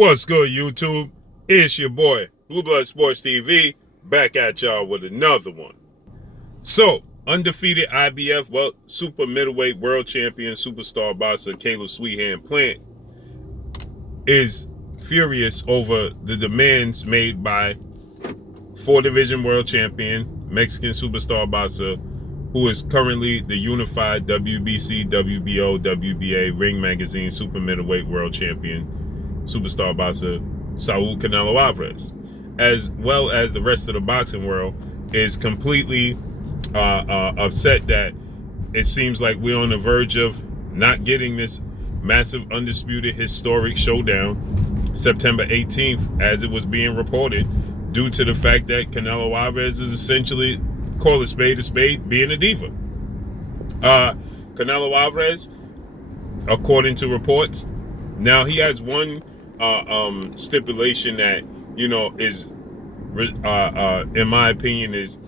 What's good, YouTube? It's your boy, Blue Blood Sports TV, back at y'all with another one. So, undefeated IBF, super middleweight world champion, superstar boxer Caleb Sweethand Plant is furious over the demands made by 4-division world champion, Mexican superstar boxer, who is currently the unified WBC, WBO, WBA Ring Magazine super middleweight world champion, superstar boxer Saul Canelo Alvarez, as well as the rest of the boxing world, is completely upset that it seems like we're on the verge of not getting this massive, undisputed, historic showdown September 18th, as it was being reported, due to the fact that Canelo Alvarez is essentially, call a spade, being a diva. Canelo Alvarez, according to reports, now he has one stipulation that, is, in my opinion, is,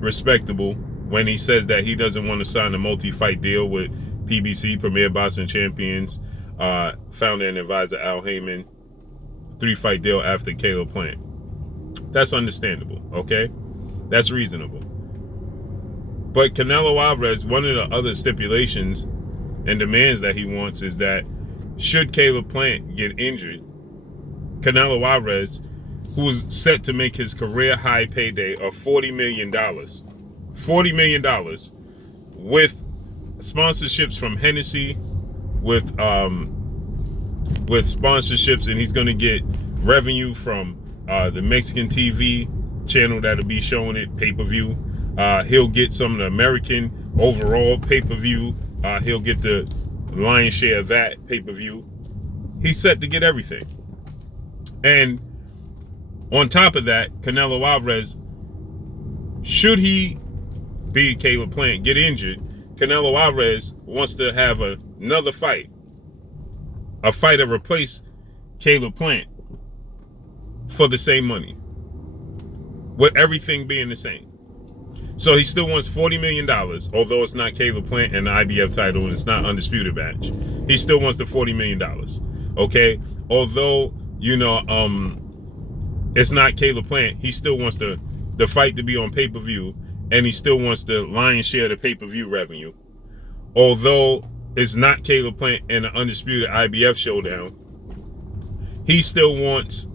respectable, when he says that he doesn't want to sign a multi-fight deal with PBC, Premier Boxing Champions, founder and advisor Al Heyman, 3-fight deal after Caleb Plant. That's understandable, okay? That's reasonable. But Canelo Alvarez, one of the other stipulations and demands that he wants is that should Caleb Plant get injured, Canelo Alvarez, who is set to make his career high payday of $40 million, with sponsorships from Hennessy, with sponsorships, and he's going to get revenue from the Mexican TV channel that'll be showing it, pay-per-view. He'll get some of the American overall pay-per-view. He'll get the lion's share of that pay-per-view. He's set to get everything. And on top of that, Canelo Alvarez, should he be Caleb Plant, get injured, Canelo Alvarez wants to have another fight. A fight to replace Caleb Plant for the same money, with everything being the same. So he still wants $40 million, although it's not Caleb Plant and the IBF title and it's not undisputed match. He still wants the $40 million, okay? Although, it's not Caleb Plant, he still wants the fight to be on pay-per-view, and he still wants the lion's share of the pay-per-view revenue. Although it's not Caleb Plant and the undisputed IBF showdown, he still wants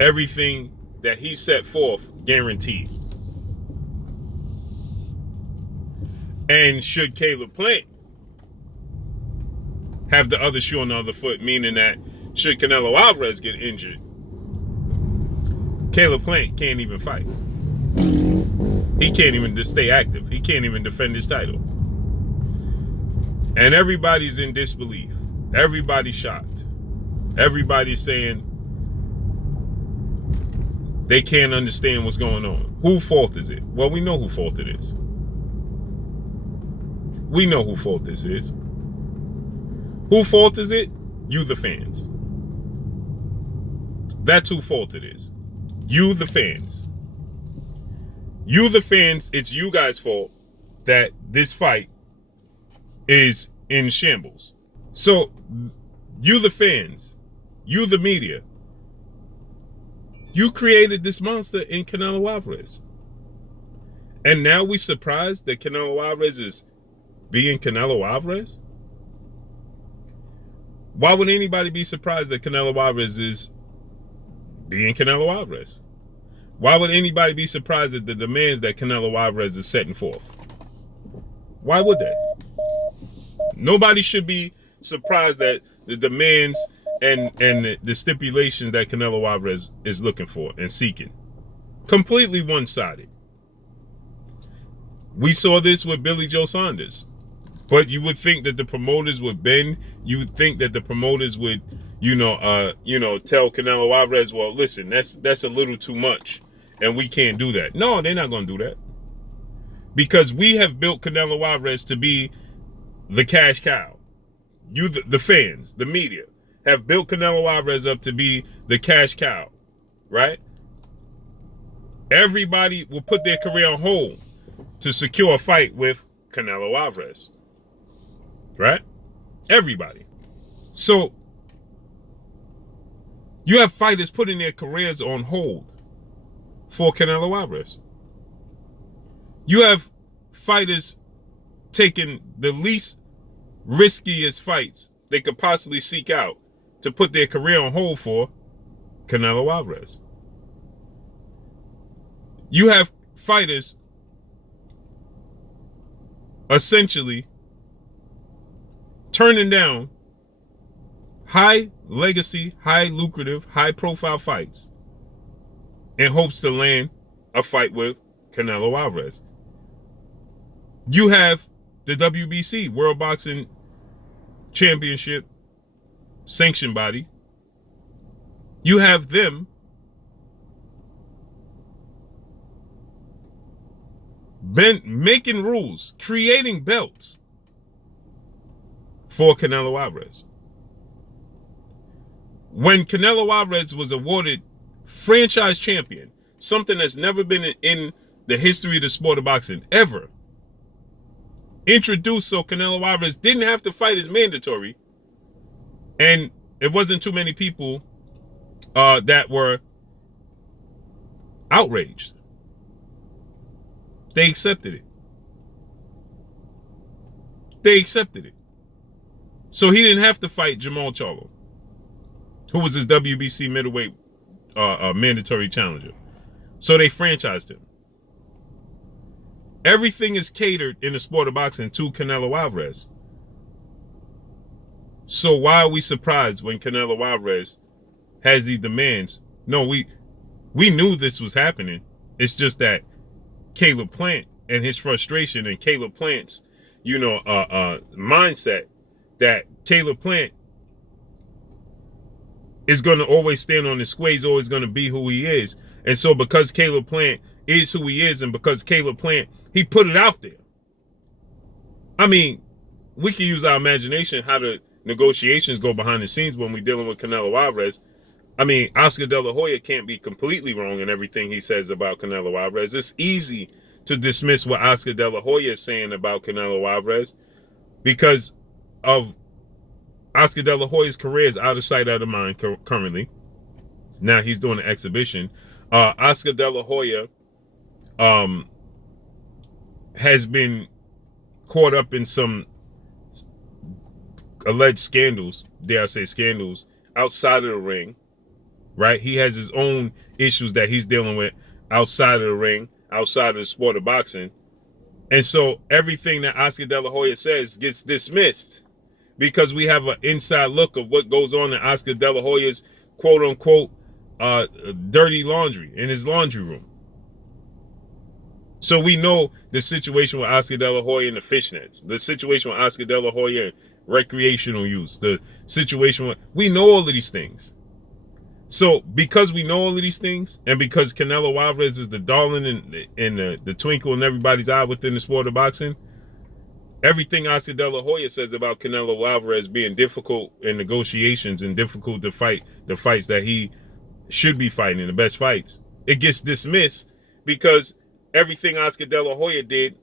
everything that he set forth guaranteed. And should Caleb Plant have the other shoe on the other foot, meaning that should Canelo Alvarez get injured, Caleb Plant can't even fight. He can't even stay active. He can't even defend his title. And everybody's in disbelief. Everybody's shocked. Everybody's saying they can't understand what's going on. Whose fault is it? Well, we know whose fault it is. We know whose fault this is. Whose fault is it? You, the fans. That's whose fault it is. You, the fans. You, the fans, it's you guys' fault that this fight is in shambles. So, you, the fans, you, the media, you created this monster in Canelo Alvarez. And now we surprised that Canelo Alvarez is being Canelo Alvarez? Why would anybody be surprised that Canelo Alvarez is being Canelo Alvarez? Why would anybody be surprised at the demands that Canelo Alvarez is setting forth? Why would they? Nobody should be surprised at the demands and the stipulations that Canelo Alvarez is looking for and seeking. Completely one-sided. We saw this with Billy Joe Saunders. But you would think that the promoters would bend. You would think that the promoters would, tell Canelo Alvarez, well, listen, that's a little too much, and we can't do that. No, they're not going to do that. Because we have built Canelo Alvarez to be the cash cow. You, the fans, the media, have built Canelo Alvarez up to be the cash cow, right? Everybody will put their career on hold to secure a fight with Canelo Alvarez. Right? Everybody. So You have fighters putting their careers on hold for Canelo Alvarez. You have fighters taking the least riskiest fights they could possibly seek out to put their career on hold for Canelo Alvarez. You have fighters essentially turning down high legacy, high lucrative, high profile fights in hopes to land a fight with Canelo Alvarez. You have the WBC, World Boxing Championship sanction body. You have them making rules, creating belts for Canelo Alvarez. When Canelo Alvarez was awarded franchise champion, something that's never been in the history of the sport of boxing ever, introduced so Canelo Alvarez didn't have to fight as mandatory, and it wasn't too many people that were outraged. They accepted it. They accepted it. So he didn't have to fight Jamal Charlo, who was his WBC middleweight mandatory challenger. So they franchised him. Everything is catered in the sport of boxing to Canelo Alvarez. So why are we surprised when Canelo Alvarez has these demands? No, we knew this was happening. It's just that Caleb Plant and his frustration and Caleb Plant's, mindset that Caleb Plant is going to always stand on his square. He's always going to be who he is. And so because Caleb Plant is who he is, and because Caleb Plant, he put it out there. I mean, we can use our imagination how the negotiations go behind the scenes when we're dealing with Canelo Alvarez. I mean, Oscar De La Hoya can't be completely wrong in everything he says about Canelo Alvarez. It's easy to dismiss what Oscar De La Hoya is saying about Canelo Alvarez because of Oscar De La Hoya's career is out of sight, out of mind currently. Now he's doing an exhibition. Oscar De La Hoya has been caught up in some alleged scandals, dare I say scandals, outside of the ring, right? He has his own issues that he's dealing with outside of the ring, outside of the sport of boxing. And so everything that Oscar De La Hoya says gets dismissed because we have an inside look of what goes on in Oscar De La Hoya's quote unquote dirty laundry in his laundry room. So we know the situation with Oscar De La Hoya and the fishnets, the situation with Oscar De La Hoya and recreational use, the situation with, we know all of these things. So because we know all of these things, and because Canelo Alvarez is the darling and the twinkle in everybody's eye within the sport of boxing, everything Oscar De La Hoya says about Canelo Alvarez being difficult in negotiations and difficult to fight the fights that he should be fighting, the best fights, it gets dismissed because everything Oscar De La Hoya did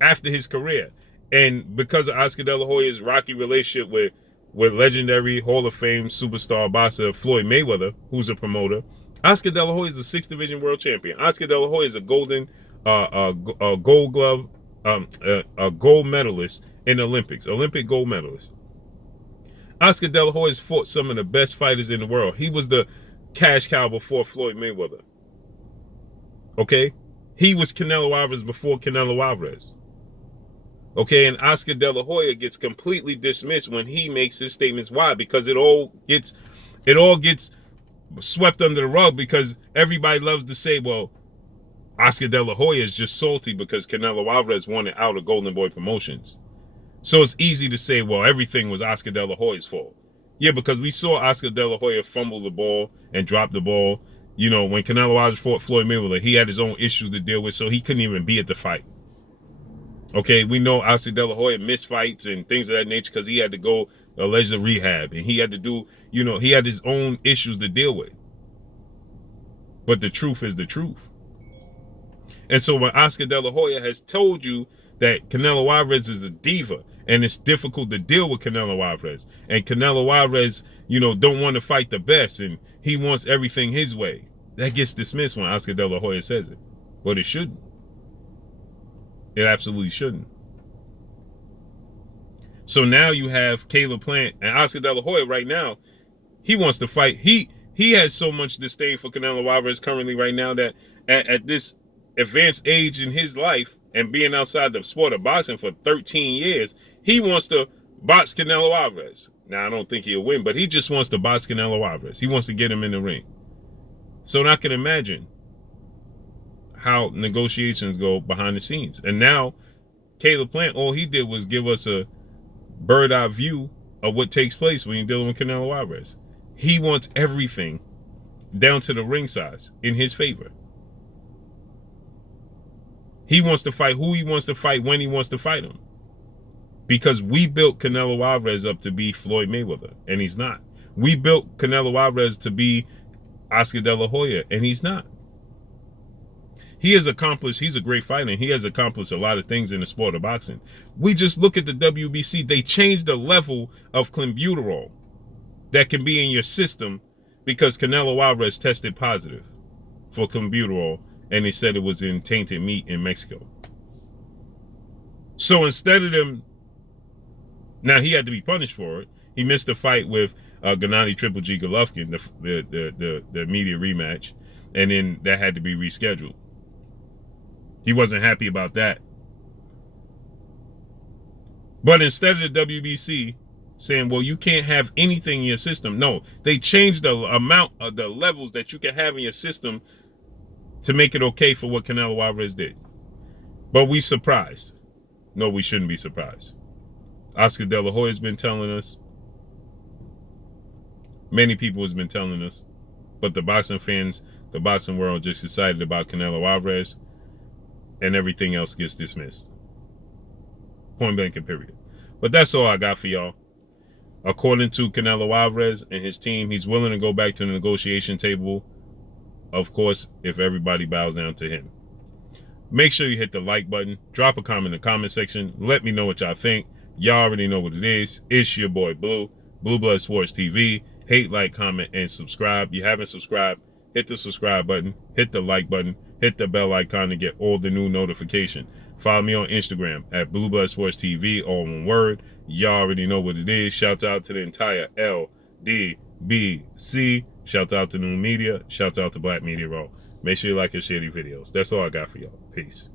after his career. And because of Oscar De La Hoya's rocky relationship with legendary Hall of Fame superstar boxer Floyd Mayweather, who's a promoter, Oscar De La Hoya is a 6th division world champion. Oscar De La Hoya is a gold glove, a gold medalist in the Olympics, Olympic gold medalist. Oscar De La Hoya has fought some of the best fighters in the world. He was the cash cow before Floyd Mayweather. Okay? He was Canelo Alvarez before Canelo Alvarez. Okay, and Oscar De La Hoya gets completely dismissed when he makes his statements. Why? Because it all gets swept under the rug because everybody loves to say, well, Oscar De La Hoya is just salty because Canelo Alvarez wanted out of Golden Boy Promotions. So it's easy to say, well, everything was Oscar De La Hoya's fault. Yeah, because we saw Oscar De La Hoya fumble the ball and drop the ball. You know, when Canelo Alvarez fought Floyd Mayweather, he had his own issues to deal with, so he couldn't even be at the fight. Okay, we know Oscar De La Hoya missed fights and things of that nature because he had to go allegedly rehab, and he had to do, he had his own issues to deal with. But the truth is the truth. And so when Oscar De La Hoya has told you that Canelo Alvarez is a diva And it's difficult to deal with Canelo Alvarez. And Canelo Alvarez, you know, don't want to fight the best, and he wants everything his way. That gets dismissed when Oscar De La Hoya says it. But it shouldn't. It absolutely shouldn't. So now you have Caleb Plant and Oscar De La Hoya right now. He wants to fight. He has so much disdain for Canelo Alvarez currently right now that at this advanced age in his life and being outside the sport of boxing for 13 years, he wants to box Canelo Alvarez. Now, I don't think he'll win, but he just wants to box Canelo Alvarez. He wants to get him in the ring. So I can imagine how negotiations go behind the scenes. And now Caleb Plant, all he did was give us a bird-eye view of what takes place when you're dealing with Canelo Alvarez. He wants everything down to the ring size in his favor. He wants to fight who he wants to fight when he wants to fight him. Because we built Canelo Alvarez up to be Floyd Mayweather, and he's not. We built Canelo Alvarez to be Oscar De La Hoya, and he's not. He has accomplished, he's a great fighter, and he has accomplished a lot of things in the sport of boxing. We just look at the WBC. They changed the level of clenbuterol that can be in your system because Canelo Alvarez tested positive for clenbuterol, and they said it was in tainted meat in Mexico. So instead of them, now he had to be punished for it. He missed the fight with Gennady Triple G Golovkin, the immediate rematch, and then that had to be rescheduled. He wasn't happy about that. But instead of the WBC saying, well, you can't have anything in your system, no, they changed the amount of the levels that you can have in your system to make it okay for what Canelo Alvarez did. But we surprised. No, we shouldn't be surprised. Oscar De La Hoya has been telling us. Many people has been telling us. But the boxing fans, the boxing world just decided about Canelo Alvarez, and everything else gets dismissed. Point blank and period. But that's all I got for y'all. According to Canelo Alvarez and his team, he's willing to go back to the negotiation table, of course, if everybody bows down to him. Make sure you hit the like button. Drop a comment in the comment section. Let me know what y'all think. Y'all already know what it is. It's your boy Blue, Blue Blood Sports TV. Hate, like, comment, and subscribe. You haven't subscribed, hit the subscribe button, hit the like button, hit the bell icon to get all the new notification. Follow me on Instagram at Blue Blood Sports TV, all one word. Y'all already know what it is. Shout out to the entire LDBC. Shout out to New Media. Shout out to Black Media Raw. Make sure you like and share these videos. That's all I got for y'all. Peace.